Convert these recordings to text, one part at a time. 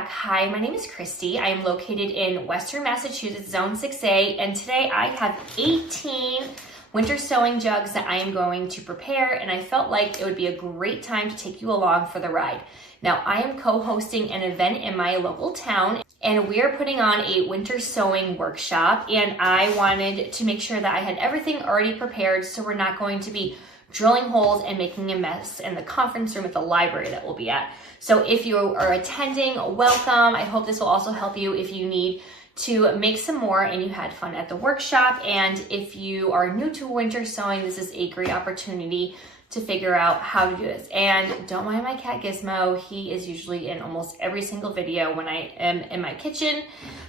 back. Hi, my name is Christy. I am located in Western Massachusetts, Zone 6A, and today I have 18 winter sowing jugs that I am going to prepare, and I felt like it would be a great time to take you along for the ride. Now, I am co-hosting an event in my local town, and we are putting on a winter sowing workshop, and I wanted to make sure that I had everything already prepared so we're not going to be drilling holes and making a mess in the conference room at the library that we'll be at. So if you are attending, welcome. I hope this will also help you if you need to make some more and you had fun at the workshop. And if you are new to winter sowing, this is a great opportunity to figure out how to do this. And don't mind my cat Gizmo. He is usually in almost every single video when I am in my kitchen,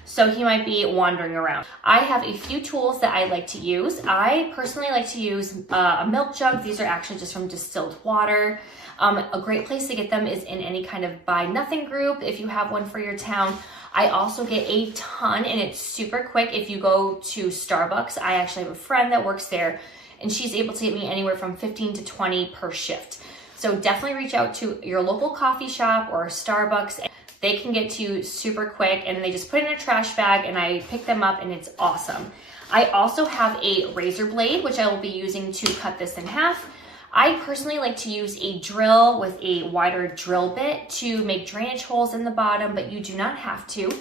so he might be wandering around. I have a few tools that I like to use. I personally like to use a milk jug. These are actually just from distilled water. A great place to get them is in any kind of buy nothing group if you have one for your town. I also get a ton, and it's super quick. If you go to Starbucks, I actually have a friend that works there, and she's able to get me anywhere from 15 to 20 per shift. So definitely reach out to your local coffee shop or Starbucks. They can get to you super quick, and they just put it in a trash bag, and I pick them up, and it's awesome. I also have a razor blade, which I will be using to cut this in half. I personally like to use a drill with a wider drill bit to make drainage holes in the bottom, but you do not have to.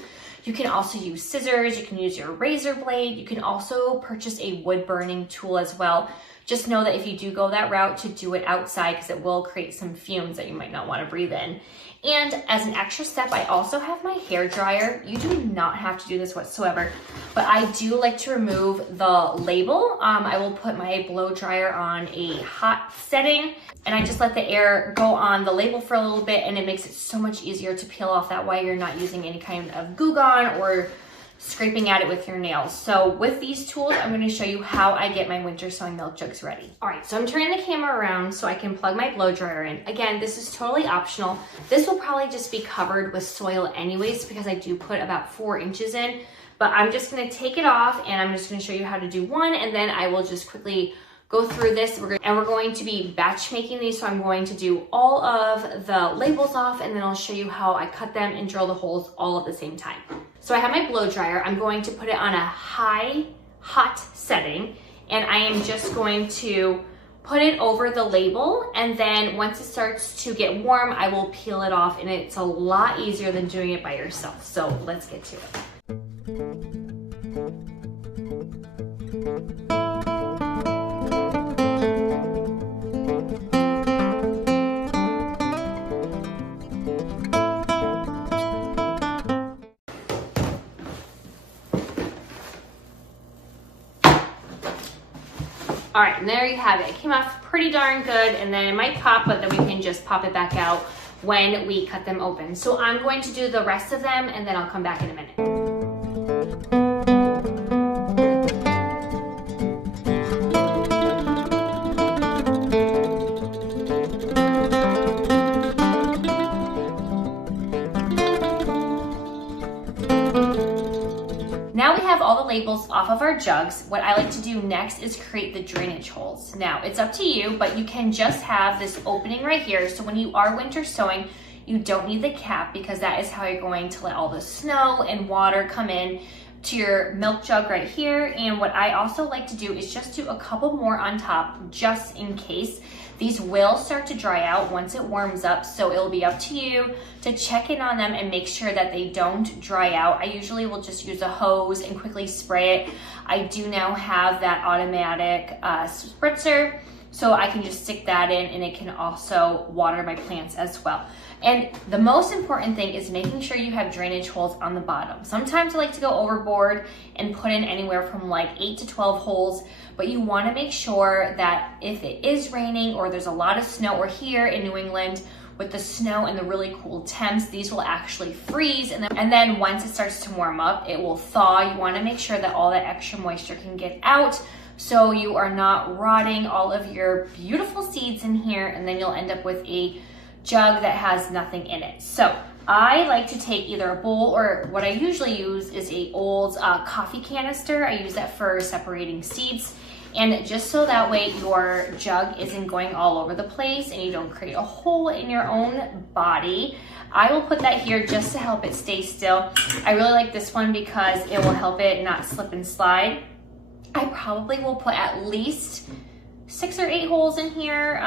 You can also use scissors, you can use your razor blade, you can also purchase a wood burning tool as well. Just know that if you do go that route, to do it outside because it will create some fumes that you might not want to breathe in. And as an extra step, I also have my hair dryer. You do not have to do this whatsoever, but I do like to remove the label. I will put my blow dryer on a hot setting, and I just let the air go on the label for a little bit, and it makes it so much easier to peel off. That way you're not using any kind of Goo Gone or scraping at it with your nails. So with these tools, I'm going to show you how I get my winter sowing milk jugs ready. All right, so I'm turning the camera around so I can plug my blow dryer in. Again, this is totally optional. This will probably just be covered with soil anyways because I do put about 4 inches in, but I'm just going to take it off, and I'm just going to show you how to do one, and then I will just quickly go through this. We're going to be batch making these, so I'm going to do all of the labels off, and then I'll show you how I cut them and drill the holes all at the same time. So I have my blow dryer. I'm going to put it on a high hot setting, and I am just going to put it over the label, and then once it starts to get warm, I will peel it off, and it's a lot easier than doing it by yourself. So let's get to it. All right, and there you have it. It came off pretty darn good, and then it might pop, but then we can just pop it back out when we cut them open. So I'm going to do the rest of them, and then I'll come back in a minute. Now we have all the labels off of our jugs. What I like to do next is create the drainage holes. Now, it's up to you, but you can just have this opening right here. So when you are winter sowing, you don't need the cap because that is how you're going to let all the snow and water come in to your milk jug right here. And what I also like to do is just do a couple more on top just in case. These will start to dry out once it warms up, so it'll be up to you to check in on them and make sure that they don't dry out. I usually will just use a hose and quickly spray it. I do now have that automatic spritzer, so I can just stick that in, and it can also water my plants as well. And the most important thing is making sure you have drainage holes on the bottom. Sometimes I like to go overboard and put in anywhere from like 8 to 12 holes, but you want to make sure that if it is raining or there's a lot of snow, or here in New England with the snow and the really cool temps, these will actually freeze, and then once it starts to warm up, it will thaw. You want to make sure that all that extra moisture can get out, so you are not rotting all of your beautiful seeds in here, and then you'll end up with a jug that has nothing in it. So I like to take either a bowl, or what I usually use is a old coffee canister. I use that for separating seeds. And just so that way your jug isn't going all over the place and you don't create a hole in your own body, I will put that here just to help it stay still. I really like this one because it will help it not slip and slide. I probably will put at least 6 or 8 holes in here.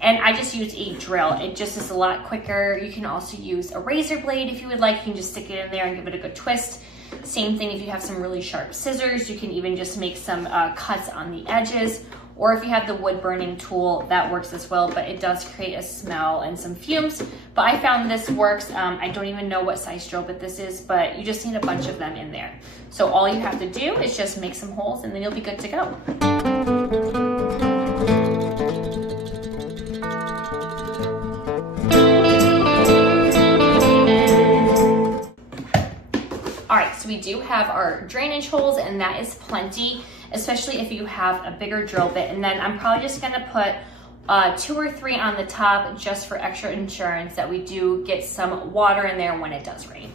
And I just use a drill. It just is a lot quicker. You can also use a razor blade if you would like. You can just stick it in there and give it a good twist. Same thing if you have some really sharp scissors. You can even just make some cuts on the edges. Or if you have the wood burning tool, that works as well, but it does create a smell and some fumes. But I found this works. I don't even know what size drill bit this is, but you just need a bunch of them in there. So all you have to do is just make some holes and then you'll be good to go. All right, so we do have our drainage holes, and that is plenty, especially if you have a bigger drill bit. And then I'm probably just gonna put 2 or 3 on the top just for extra insurance that we do get some water in there when it does rain.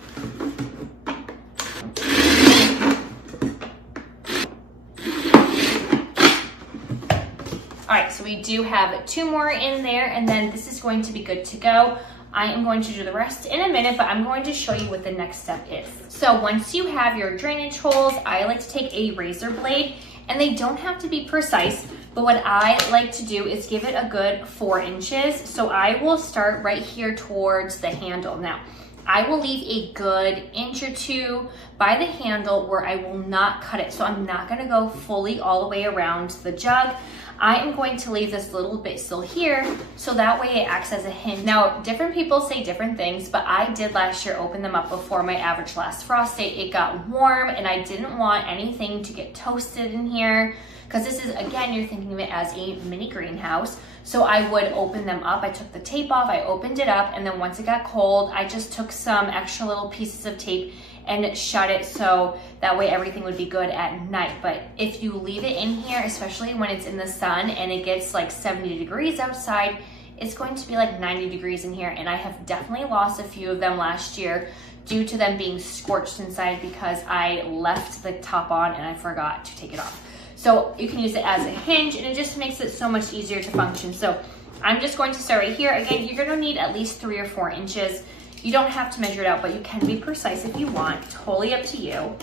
All right, so we do have 2 more in there, and then this is going to be good to go. I am going to do the rest in a minute, but I'm going to show you what the next step is. So once you have your drainage holes, I like to take a razor blade, and they don't have to be precise, but what I like to do is give it a good 4 inches. So I will start right here towards the handle. Now, I will leave a good inch or 2 by the handle where I will not cut it. So I'm not gonna go fully all the way around the jug. I am going to leave this little bit still here, so that way it acts as a hinge. Now, different people say different things, but I did last year open them up before my average last frost date. It got warm and I didn't want anything to get toasted in here, because this is, again, you're thinking of it as a mini greenhouse. So I would open them up. I took the tape off, I opened it up, and then once it got cold, I just took some extra little pieces of tape and shut it so that way everything would be good at night. But if you leave it in here, especially when it's in the sun and it gets like 70 degrees outside, it's going to be like 90 degrees in here. And I have definitely lost a few of them last year due to them being scorched inside because I left the top on and I forgot to take it off. So you can use it as a hinge, and it just makes it so much easier to function. So I'm just going to start right here. Again, you're gonna need at least 3 or 4 inches. You don't have to measure it out, but you can be precise if you want, totally up to you.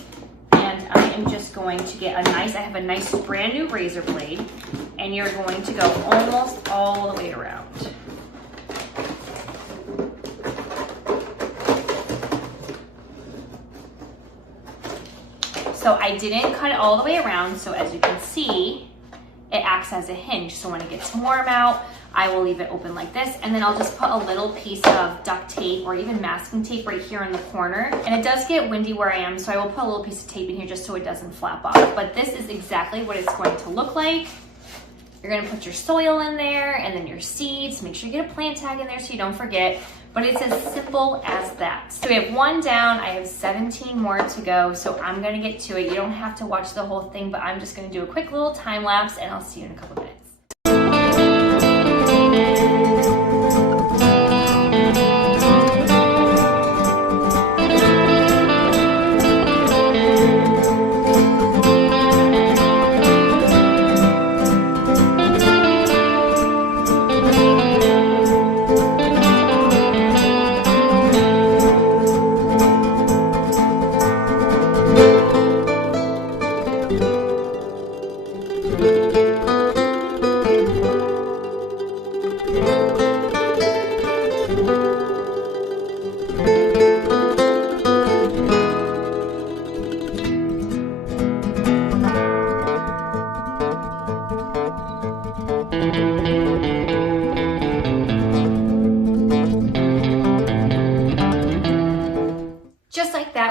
And I am just going to get I have a nice brand new razor blade, and you're going to go almost all the way around. So I didn't cut it all the way around, so as you can see, it acts as a hinge. So when it gets warm out, I will leave it open like this, and then I'll just put a little piece of duct tape or even masking tape right here in the corner. And it does get windy where I am, so I will put a little piece of tape in here just so it doesn't flap off. But this is exactly what it's going to look like. You're gonna put your soil in there and then your seeds. Make sure you get a plant tag in there so you don't forget. But it's as simple as that. So we have 1 down, I have 17 more to go, so I'm gonna get to it. You don't have to watch the whole thing, but I'm just gonna do a quick little time lapse, and I'll see you in a couple minutes.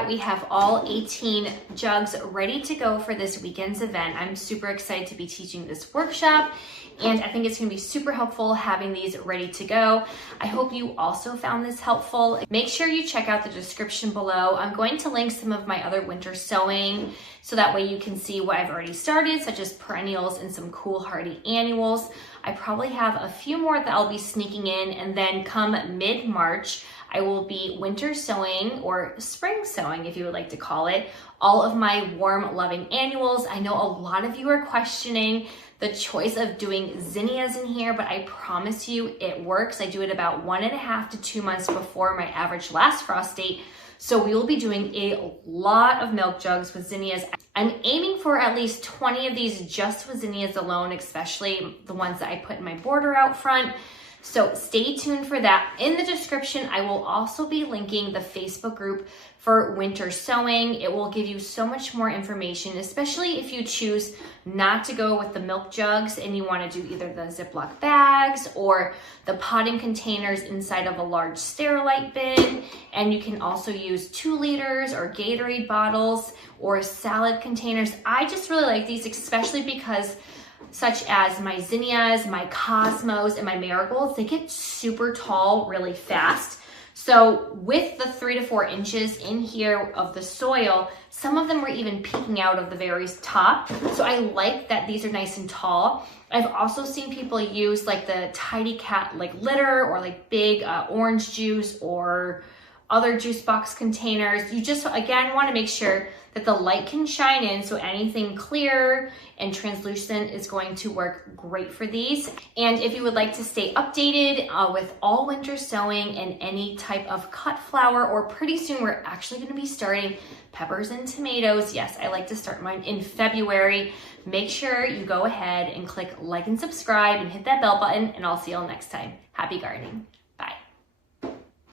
We have all 18 jugs ready to go for this weekend's event. I'm super excited to be teaching this workshop, and I think it's gonna be super helpful having these ready to go. I hope you also found this helpful. Make sure you check out the description below. I'm going to link some of my other winter sowing so that way you can see what I've already started, such as perennials and some cool hardy annuals. I probably have a few more that I'll be sneaking in, and then come mid-March, I will be winter sowing, or spring sowing if you would like to call it, all of my warm loving annuals. I know a lot of you are questioning the choice of doing zinnias in here, but I promise you it works. I do it about 1.5 to 2 months before my average last frost date. So we will be doing a lot of milk jugs with zinnias. I'm aiming for at least 20 of these just with zinnias alone, especially the ones that I put in my border out front. So stay tuned for that. In the description, I will also be linking the Facebook group for winter sowing. It will give you so much more information, especially if you choose not to go with the milk jugs and you want to do either the Ziploc bags or the potting containers inside of a large Sterilite bin. And you can also use 2 liters or Gatorade bottles or salad containers. I just really like these, especially because such as my zinnias, my cosmos, and my marigolds, they get super tall really fast. So with the 3 to 4 inches in here of the soil, some of them were even peeking out of the very top. So I like that these are nice and tall. I've also seen people use like the Tidy Cat like litter or like big orange juice or other juice box containers. You just, again, want to make sure that the light can shine in, so anything clear and translucent is going to work great for these. And if you would like to stay updated with all winter sowing and any type of cut flower, or pretty soon we're actually going to be starting peppers and tomatoes. Yes, I like to start mine in February. Make sure you go ahead and click like and subscribe and hit that bell button, and I'll see you all next time. Happy gardening.